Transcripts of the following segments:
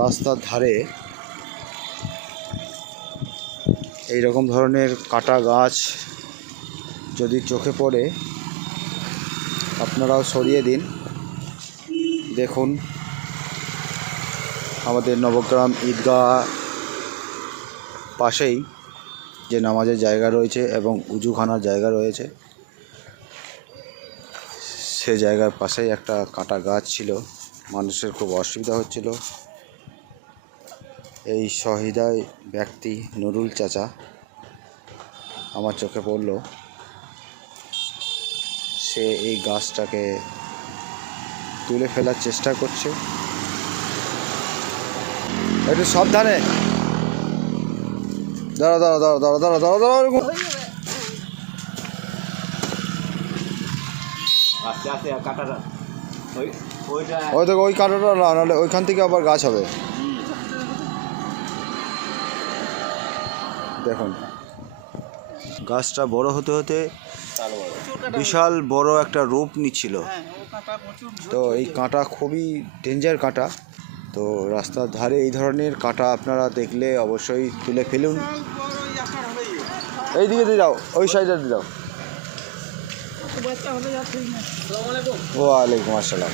রাস্তার ধারে এই রকম ধরনের কাটা গাছ যদি চোখে পড়ে, আপনারাও সরিয়ে দিন। দেখুন, আমাদের নবগ্রাম ঈদগাহ পাশেই যে নামাজের জায়গা রয়েছে এবং উজুখানার জায়গা রয়েছে, সে জায়গার পাশেই একটা কাটা গাছ ছিল। মানুষের খুব অসুবিধা হচ্ছিল। এই সহিদায় ব্যক্তি নুরুল চাচা আমার চোখে পড়ল। সে এই গাছটাকে তুলে ফেলার চেষ্টা করছে। একটু সাবধানে। দাঁড়া দাঁড়া দাঁড়া দাঁড়া দাঁড়া দাঁড়া দাঁড়া এরকম। আস্তে আস্তে কাটাটা। ওই ওইটা ওই দেখো ওই কাঁটাটা না নাহলে ওইখান থেকে আবার গাছ হবে। দেখুন। গাছটা বড় হতে হতে বিশাল বড়। একটা রূপ নিচ্ছিল। তো এই কাঁটা খুবই ডেঞ্জার কাঁটা। তো রাস্তার ধারে এই ধরনের কাঁটা আপনারা দেখলে অবশ্যই তুলে ফেলুন। এই দিকে দিয়ে যাও ওই সাইডে দিয়ে যাও ওয়ালাইকুম আসসালাম।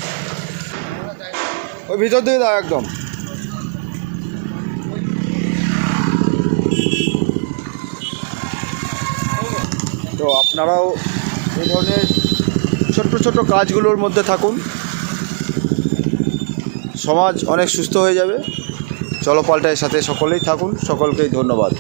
ওই ভিতর দিয়ে দাও একদম তো আপনারাও এই ধরনের ছোট্ট ছোট্ট কাজগুলোর মধ্যে থাকুন। সমাজ অনেক সুস্থ হয়ে যাবে। চলো পাল্টায় সাথে সকলেই থাকুন। সকলকেই ধন্যবাদ।